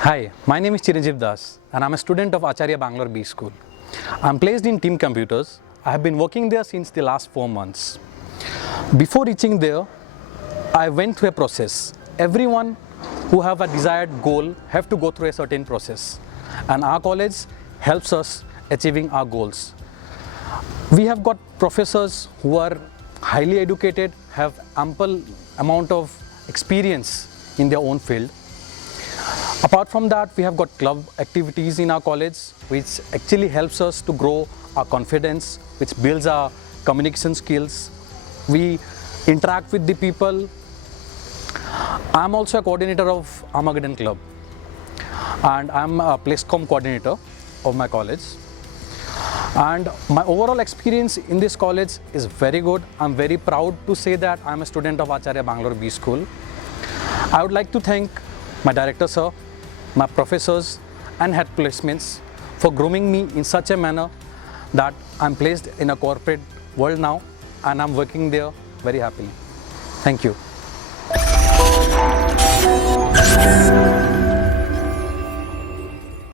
Hi, my name is Chiranjib and I'm a student of Acharya Bangalore B School. I'm placed in Team Computers. I have been working there since the last 4 months. Before reaching there, I went through a process. Everyone who have a desired goal have to go through a certain process, and our college helps us achieving our goals. We have got professors who are highly educated, have ample amount of experience in their own field. Apart from that, we have got club activities in our college which actually helps us to grow our confidence, which builds our communication skills. We interact with the people. I'm also a coordinator of Armageddon Club, and I'm a PlaceCom coordinator of my college. And my overall experience in this college is very good. I'm very proud to say that I'm a student of Acharya Bangalore B School. I would like to thank my director sir, my professors and head placements for grooming me in such a manner that I'm placed in a corporate world now, and I'm working there very happily. Thank you.